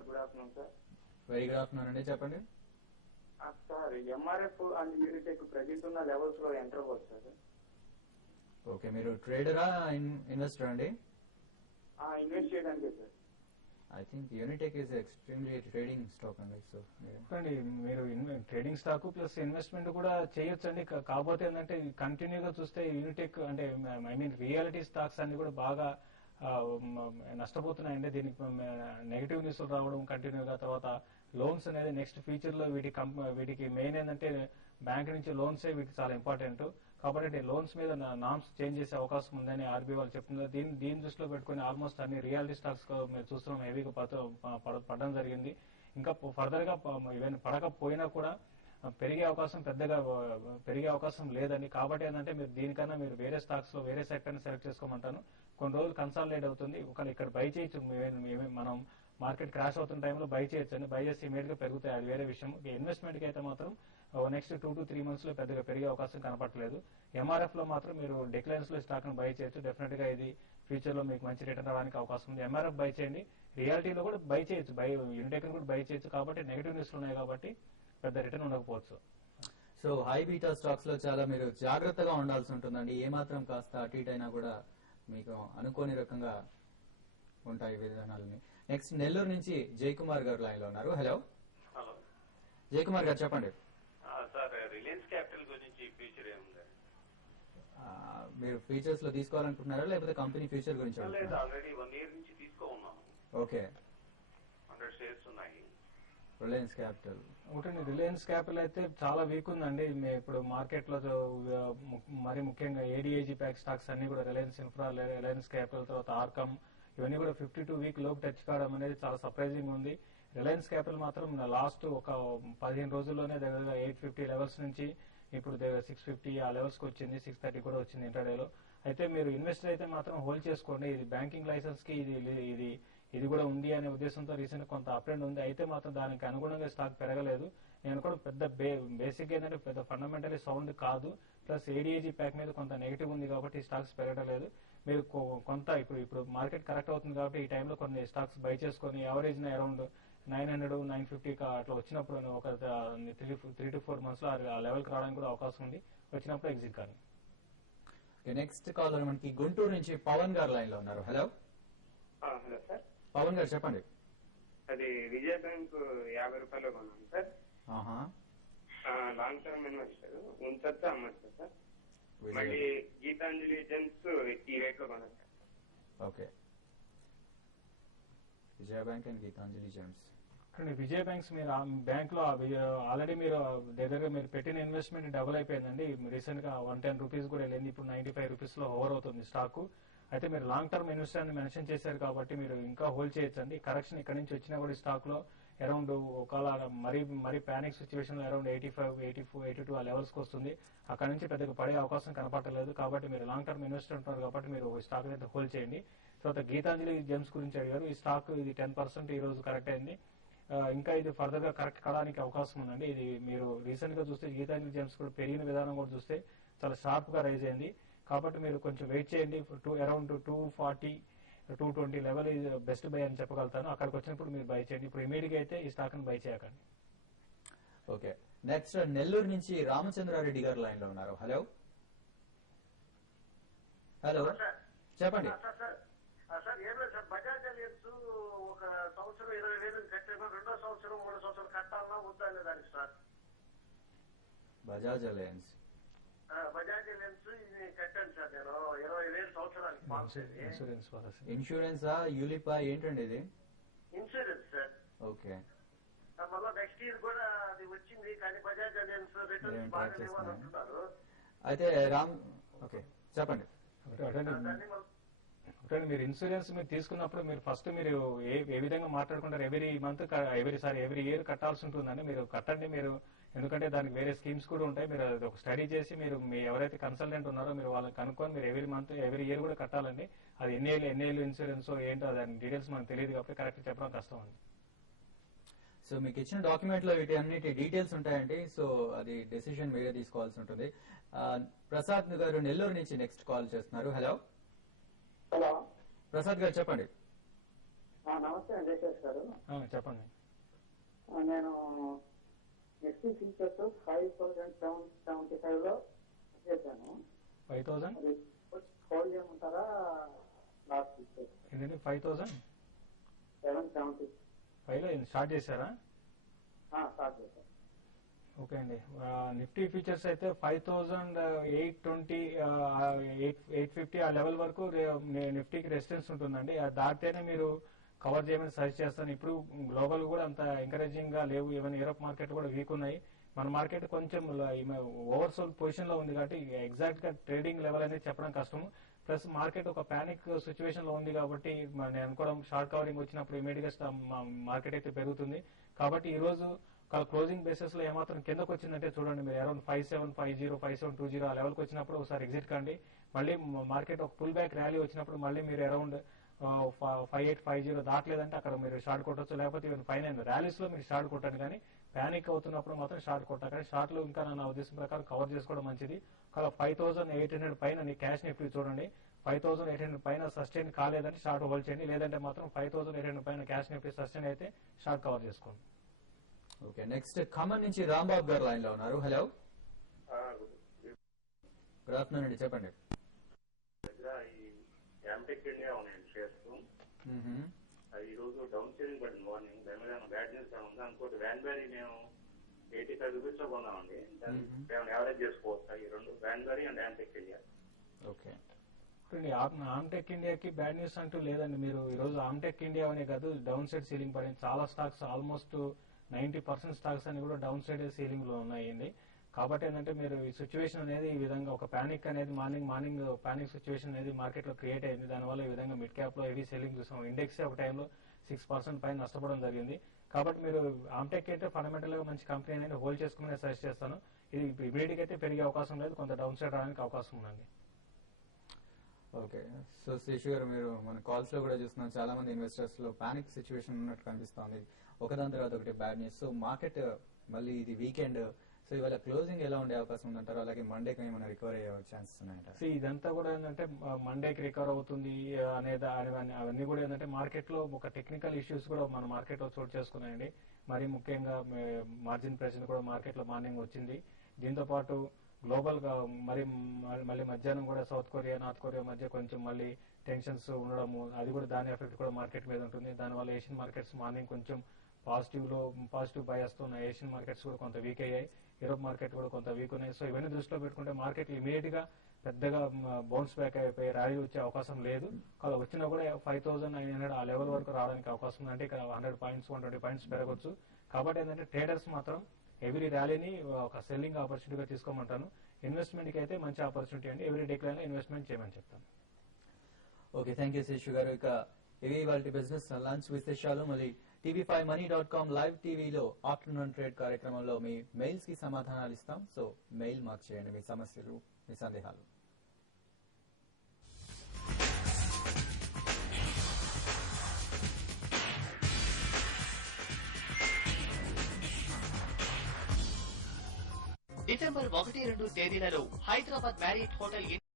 Sir. Good afternoon sir. Very good afternoon అండి, చెప్పండి. Sir MRF and Unitech present ఉన్న levels లో ఎంటర్ అవ్వచ్చు సార్. ఓకే, మీరు ట్రేడరా ఇన్వెస్టర్ అండి? ఇన్వెస్ట్ చేయడానికి sir. I think Unitech is extremely trading stock అండి. సో మీరు ట్రేడింగ్ స్టాక్ ప్లస్ ఇన్వెస్ట్మెంట్ కూడా చేయొచ్చండి. కాకపోతే ఏంటంటే కంటిన్యూగా చూస్తే యూనిటెక్ అంటే ఐ మీన్ రియాలిటీ స్టాక్స్ అన్ని కూడా బాగా నష్టపోతున్నాయండి. దీనికి నెగిటివ్ న్యూస్ రావడం కంటిన్యూగా, తర్వాత లోన్స్ అనేది నెక్స్ట్ ఫ్యూచర్ లో వీటికి మెయిన్ ఏంటంటే బ్యాంక్ నుంచి లోన్సే వీటికి చాలా ఇంపార్టెంట్. కాబట్టి లోన్స్ మీద నామ్స్ చేంజ్ చేసే అవకాశం ఉందని ఆర్బీఐ వాళ్ళు చెప్తున్నారు. దీని దృష్టిలో పెట్టుకుని ఆల్మోస్ట్ అన్ని రియాలిటీ స్టాక్స్ మీరు చూస్తున్నాం హెవీగా పడడం జరిగింది. ఇంకా ఫర్దర్ గా ఈవెన్ పడకపోయినా కూడా పెరిగే అవకాశం లేదని. కాబట్టి ఏంటంటే మీరు దీనికన్నా మీరు వేరే స్టాక్స్ లో వేరే సెక్టర్ ని సెలెక్ట్ చేసుకోమంటాను. కొన్ని రోజులు కన్సాలిడేట్ అవుతుంది, ఒకవేళ ఇక్కడ బై చేయొచ్చు. మనం మార్కెట్ క్రాష్ అవుతున్న టైంలో బై చేయొచ్చు అండి. బై చేసి ఇమీడియట్ గా పెరుగుతాయి, అది వేరే విషయం. ఇన్వెస్ట్మెంట్ కి అయితే మాత్రం నెక్స్ట్ 2 to 3 months లో పెద్దగా పెరిగే అవకాశం కనపడలేదు. ఎంఆర్ఎఫ్ లో మాత్రం మీరు డిక్లైన్స్ లో స్టాక్ ను బై చేయొచ్చు. డెఫినెట్ గా ఇది ఫ్యూచర్ లో మీకు మంచి రిటర్న్ రావడానికి అవకాశం ఉంది. ఎంఆర్ఎఫ్ బై చేయండి, రియాలిటీలో కూడా బై చేయొచ్చు, యూనిటెక్ కూడా బై చేయొచ్చు. కాబట్టి నెగిటివ్ న్యూస్ ఉన్నాయి కాబట్టి పెద్ద రిటర్న్ ఉండకపోవచ్చు. సో హై బీటా స్టాక్స్ లో చాలా మీరు జాగ్రత్తగా ఉండాల్సి ఉంటుందండి. ఏమాత్రం కాస్త అటు ఇటు అయినా కూడా మీకు అనుకోని రకంగా ఉంటాయి విధానాలని. నెక్స్ట్ నెల్లూరు నుంచి జయకుమార్ గారు లైన్ లో ఉన్నారు. హలో హలో జయకుమార్ గారు, చెప్పండి. సార్ రిలయన్స్ క్యాపిటల్ గురించి ఫ్యూచర్ ఏముంది? మీరు ఫీచర్స్ లో తీసుకోవాలనుకుంటున్నారా లేకపోతే కంపెనీ ఫ్యూచర్ గురించి? లేదు, ఆల్రెడీ 1 year నుంచి తీసుకో ఉన్నాను. ఓకే, 100 shares ఉన్నాయి. రిలయన్స్ క్యాపిటల్ ఒకటి రిలయన్స్ క్యాపిటల్ అయితే చాలా వీక్ ఉందండి. ఇప్పుడు మార్కెట్ లో మరి ముఖ్యంగా ఏడీఏజీ ప్యాక్ స్టాక్స్ అన్ని కూడా రిలయన్స్ ఇన్ఫ్రా, రిలయన్స్ క్యాపిటల్, తర్వాత ఆర్కమ్ ఇవన్నీ కూడా 52 week లోపు టచ్ కావడం అనేది చాలా సర్ప్రైజింగ్ ఉంది. రిలయన్స్ క్యాపిటల్ మాత్రం లాస్ట్ ఒక 15 రోజుల్లోనే దగ్గర 850 లెవెల్స్ నుంచి ఇప్పుడు దగ్గర 650 ఆ లెవెల్స్ కి వచ్చింది. 630 కూడా వచ్చింది ఇంటర్డేలో. అయితే మీరు ఇన్వెస్టర్ అయితే మాత్రం హోల్డ్ చేసుకోండి. ఇది బ్యాంకింగ్ లైసెన్స్ కి ఇది కూడా ఉంది అనే ఉద్దేశంతో రీసెంట్ కొంత అప్ అండ్ ఉంది. అయితే మాత్రం దానికి అనుగుణంగా స్టాక్ పెరగలేదు. నేను కూడా పెద్ద బేసిక్ ఏంటంటే పెద్ద ఫండమెంటలీ సౌండ్ కాదు, ప్లస్ ఏడీఏజీ ప్యాక్ మీద కొంత నెగిటివ్ ఉంది కాబట్టి స్టాక్స్ పెరగలేదు. మీరు కొంత ఇప్పుడు మార్కెట్ కరెక్ట్ అవుతుంది కాబట్టి ఈ టైంలో కొన్ని స్టాక్స్ బై చేసుకుని యావరేజ్ అరౌండ్ 900, 950 అట్లా వచ్చినప్పుడు ఒక 3 to 4 months లో ఆ లెవెల్ కి రావడానికి కూడా అవకాశం ఉంది. వచ్చినప్పుడు ఎగ్జిట్ కానీ. నెక్స్ట్ కాలర్ మనకి గుంటూరు నుంచి పవన్ గారు లైన్ లో ఉన్నారు. Hello hello sir. పవన్ గారు, చెప్పండి. అది విజయ బ్యాంక్ 50 రూపాయలు కొన్నాను సార్. లాంగ్ టర్మ్ ఇన్వెస్టర్, ఉంచొచ్చా అమ్మొచ్చా సార్? మళ్ళీ గీతాంజలి జెమ్స్ ఈ రేట్ లో కొన్నాను sir. Okay, Vijaya bank and Geetanjali gems. Vijaya banks మీరు బ్యాంక్ లో ఆల్రెడీ మీరు దగ్గర మీరు పెట్టిన ఇన్వెస్ట్మెంట్ డబుల్ అయిపోయిందండి. రీసెంట్ గా 110 రూపీస్ కూడా వెళ్ళింది. ఇప్పుడు 95 రూపీస్ లో ఓవర్ అవుతుంది స్టాక్. అయితే మీరు లాంగ్ టర్మ్ ఇన్వెస్టర్ అని మెన్షన్ చేశారు కాబట్టి మీరు ఇంకా హోల్డ్ చేయొచ్చండి. కరెక్షన్ ఇక్కడ నుంచి వచ్చినా కూడా స్టాక్ లో అరౌండ్ ఒకవేళ మరీ పానిక్ సిచ్యువేషన్ లో అరౌండ్ 85, 84, 82 ఆ లెవెల్స్ కి వస్తుంది. అక్కడ నుంచి పెద్దగా పడే అవకాశం కనపడలేదు. కాబట్టి మీరు లాంగ్ టర్మ్ ఇన్వెస్టర్ ఉంటారు కాబట్టి మీరు స్టాక్ అయితే హోల్డ్ చేయండి. తర్వాత గీతాంజలి జెమ్స్ గురించి అడిగారు. ఈ స్టాక్ ఇది 10% ఈ రోజు కరెక్ట్ అయింది. ఇంకా ఇది ఫర్దర్ గా కరెక్ట్ కావడానికి అవకాశం ఉందండి. ఇది మీరు రీసెంట్ గా చూస్తే గీతాంజలి జెమ్స్ కూడా పెరిగిన విధానం కూడా చూస్తే చాలా షార్ప్ గా రైజ్ అయింది. కాబట్టి మీరు కొంచెం వెయిట్ చేయండి. అరౌండ్ 240, 220 లెవెల్ బెస్ట్ బై అని చెప్పగలుగుతాను. అక్కడికి వచ్చినప్పుడు మీరు బై చేయండి. ఇప్పుడు ఇమీడియట్ గా అయితే ఈ స్టాక్ ని బై చేయకండి. ఓకే, నెక్స్ట్ నెల్లూరు నుంచి రామచంద్రారెడ్డి గారు లైన్ లో ఉన్నారు. హలో హలో చెప్పండి. సార్ ఏం లేదు సార్, బజాజ్ అలయన్స్ ఒక సంవత్సరం 20,000 కట్టాను, రెండో సంవత్సరం 3 సంవత్సరాలు కట్టాలన్నా వద్దా అనే దానికి సార్. బజాజ్ అలయన్స్ ఇది కట్టాను సార్ నేను 20,000 సంవత్సరానికి. ఇన్సూరెన్సా యూలిపా ఏంటండి ఇది? Insurance sir. ఓకే, మళ్ళీ నెక్స్ట్ ఇయర్ కూడా అది వచ్చింది కానీ బజాజ్ అలయన్స్ రిటర్న్స్ బాగా ఇవ్వాలంటున్నారు. అయితే ఓకే చెప్పండి. మీరు ఇన్సూరెన్స్ మీరు తీసుకున్నప్పుడు మీరు ఫస్ట్ మీరు ఏ విధంగా మాట్లాడుకుంటారు? ఎవ్రీ ఇయర్ కట్టాల్సి ఉంటుందండి. మీరు కట్టండి. మీరు ఎందుకంటే దానికి వేరే స్కీమ్స్ కూడా ఉంటాయి. మీరు ఒక స్టడీ చేసి మీరు ఎవరైతే కన్సల్టెంట్ ఉన్నారో మీరు వాళ్ళని కనుక్కొని మీరు ఎవ్రీ ఇయర్ కూడా కట్టాలండి. అది ఎన్నేళ్ళు ఇన్సూరెన్స్ ఏంటో దాని డీటెయిల్స్ మనకు తెలియదు కాబట్టి కరెక్ట్ చెప్పడం కష్టం అండి. సో మీకు ఇచ్చిన డాక్యుమెంట్ లో వీటి అన్నిటి డీటెయిల్స్ ఉంటాయండి. సో అది డెసిషన్ మీరే తీసుకోవాల్సి ఉంటుంది. ప్రసాద్ గారు నెల్లూరు నుంచి నెక్స్ట్ కాల్ చేస్తున్నారు. హలో హలో ప్రసాద్ గారు, చెప్పండి. నమస్తే అండి శేష్ గారు. చెప్పండి. నేను నిఫ్టీ ఫ్యూచర్స్ 5775 లో చేశాను. 5000 హోల్డ్ చేయమంటారా? లాస్ట్ ఏంటండి 5775 లో స్టార్ట్ చేశారా? స్టార్ట్ చేశాను. ఓకే అండి. నిఫ్టీ ఫీచర్స్ అయితే 5820 850 ఆ లెవెల్ వరకు నిఫ్టీకి రెసిస్టెన్స్ ఉంటుందండి. అది దాటితేనే మీరు కవర్ చేయమని సజెస్ట్ చేస్తాను. ఇప్పుడు గ్లోబల్ కూడా అంత ఎంకరేజింగ్ గా లేవు. ఈవెన్ యూరోప్ మార్కెట్ కూడా వీక్ ఉన్నాయి. మన మార్కెట్ కొంచెం ఓవర్సోల్డ్ పొజిషన్ లో ఉంది కాబట్టి ఎగ్జాక్ట్ గా ట్రేడింగ్ లెవెల్ అనేది చెప్పడం కష్టం. ప్లస్ మార్కెట్ ఒక పానిక్ సిచ్యువేషన్ లో ఉంది కాబట్టి నేను అనుకోవడం షార్ట్ కవరింగ్ వచ్చినప్పుడు ఇమీడియట్ గా మార్కెట్ అయితే పెరుగుతుంది. కాబట్టి ఈ రోజు క్లోజింగ్ బేసిస్ లో ఏమాత్రం కిందకు వచ్చిందంటే చూడండి, మీరు అరౌండ్ 5750 5720 ఆ లెవెల్కి వచ్చినప్పుడు ఒకసారి ఎగ్జిట్ కండి. మళ్ళీ మార్కెట్ ఒక పుల్ బ్యాక్ ర్యాలీ వచ్చినప్పుడు మళ్ళీ మీరు అరౌండ్ 5850 దాటలేదంటే అక్కడ మీరు షార్ట్ కొట్టచ్చు. లేకపోతే ఈవెన్ ఫైన్ ర్యాలీస్ లో మీరు షార్ట్ కొట్టండి. కానీ ప్యానిక్ అవుతున్నప్పుడు మాత్రం షార్ట్ కొట్టాలి. షార్ట్ లో ఇంకా నా ఉద్దేశం ప్రకారం కవర్ చేసుకోవడం మంచిది. 5800 పైన క్యాష్ నిఫ్టీ చూడండి. 5800 పైన సస్టైన్ కాలేదంటే షార్ట్ హోల్డ్ చేయండి. లేదంటే మాత్రం 5800 పైన క్యాష్ నిఫ్టీ సస్టైన్ అయితే షార్ట్ కవర్ చేసుకోండి. ఓకే, నెక్స్ట్ ఖమ్మం నుంచి రాంబాబు గారు లైన్ లో ఉన్నారు. హలో, గుడ్ ఆఫ్టర్నూన్ అండి, చెప్పండి. ఈ రోజు డౌన్ సైడింగ్ పడింది మార్నింగ్. దాని మీద బ్యాడ్ న్యూస్ ఉంది. అనుకోటి వ్యాన్బెరీ మేము 85 రూపీస్ లో కొన్నామండి. యావరేజ్ చేసుకోవచ్చా ఈ రెండు, Vanbury and Amtek India? Okay, Amtek ఇండియాకి బ్యాడ్ న్యూస్ అంటూ లేదండి. మీరు ఈ రోజు ఆమ్టెక్ ఇండియా అనే కాదు డౌన్ సైడ్ సీలింగ్ పడింది. చాలా స్టాక్స్ ఆల్మోస్ట్ 90% స్టాక్స్ అన్ని కూడా డౌన్ సైడ్ సీలింగ్ లో ఉన్నాయండి. కాబట్టి ఏంటంటే మీరు ఈ సిచ్యువేషన్ అనేది ఈ విధంగా ఒక పానిక్ అనేది మార్నింగ్ పానిక్ సిచ్యువేషన్ అనేది మార్కెట్ లో క్రియేట్ అయింది. దానివల్ల ఈ విధంగా మిడ్ క్యాప్ లో హెవీ సెల్లింగ్ చూసాం. ఇండెక్స్ ఒక టైంలో 6% పైన నష్టపోవడం జరిగింది. కాబట్టి మీరు ఆమ్టెక్ అయితే ఫండమెంటల్ గా మంచి కంపెనీ అనేది హోల్డ్ చేసుకుని సజెస్ట్ చేస్తాను. ఇది ఇమీడియట్ అయితే పెరిగే అవకాశం లేదు, కొంత డౌన్ సైడ్ రావడానికి అవకాశం ఉందండి. ఓకే, సో శేషు గారు, మీరు మన కాల్స్ లో కూడా చూస్తున్నాం చాలా మంది ఇన్వెస్టర్స్ లో పానిక్ సిచ్యువేషన్ ఉన్నట్టు కనిపిస్తోంది. ఒకదాని తర్వాత ఒకటి బ్యాడ్ న్యూస్. సో మార్కెట్ మళ్ళీ ఇది వీకెండ్, సో ఇవాళ క్లోజింగ్ ఎలా ఉండే అవకాశం ఉందంటారు? అలాగే మండేకి ఏమైనా రికవర్ అయ్యే ఛాన్సెస్ ఉన్నాయంటారు? ఇదంతా కూడా ఏంటంటే మండేకి రికవర్ అవుతుంది అనేది అవన్నీ కూడా ఏంటంటే మార్కెట్ లో ఒక టెక్నికల్ ఇష్యూస్ కూడా మన మార్కెట్ లో చోటు చేసుకున్నాయండి. మరి ముఖ్యంగా మార్జిన్ ప్రెషర్ కూడా మార్కెట్ లో మార్నింగ్ వచ్చింది. దీంతో పాటు గ్లోబల్ గా మళ్ళీ మధ్యాహ్నం కూడా సౌత్ కొరియా నార్త్ కొరియా మధ్య కొంచెం మళ్ళీ టెన్షన్స్ ఉండడము, అది కూడా దాని ఎఫెక్ట్ కూడా మార్కెట్ మీద ఉంటుంది. దానివల్ల ఏషియన్ మార్కెట్స్ మార్నింగ్ కొంచెం పాజిటివ్ బయాస్ తో ఉన్న ఏషియన్ మార్కెట్స్ కూడా కొంత వీక్ అయ్యాయి. యూరోప్ మార్కెట్ కూడా కొంత వీక్ ఉన్నాయి. సో ఇవన్నీ దృష్టిలో పెట్టుకుంటే మార్కెట్ ఇమీడియట్ గా పెద్దగా బౌన్స్ బ్యాక్ అయిపోయి ర్యాలీ వచ్చే అవకాశం లేదు. అలా వచ్చినా కూడా 5900 ఆ లెవెల్ వరకు రావడానికి అవకాశం ఉంది. అంటే ఇక్కడ 100 పాయింట్స్ 120 పాయింట్స్ పెరగొచ్చు. కాబట్టి ఏంటంటే ట్రేడర్స్ మాత్రం ఎవ్రీ ర్యాలీని ఒక సెల్లింగ్ ఆపర్చునిటీగా తీసుకోమంటాను. ఇన్వెస్ట్మెంట్ కి అయితే మంచి ఆపర్చునిటీ అండి. ఎవ్రీ డిక్లైన్ లో ఇన్వెస్ట్మెంట్ చేయమని చెప్తాను. ఓకే, థ్యాంక్ యూ శేషు గారు. ఇక ఇవి వాళ్ళ బిజినెస్ లంచ్ విశేషాలు. మళ్ళీ tv5money.com లైవ్ టీవీలో ఆఫ్టర్నూన్ ట్రేడ్ కార్యక్రమంలో మీ మెయిల్స్ కి సమాధానాలు ఇస్తాం. సో మెయిల్ మార్క్ చేయండి మీ సమస్యలు, మీ సందేహాలు. డిసెంబర్ 1, 2 తేదీలలో హైదరాబాద్ మ్యారియట్ హోటల్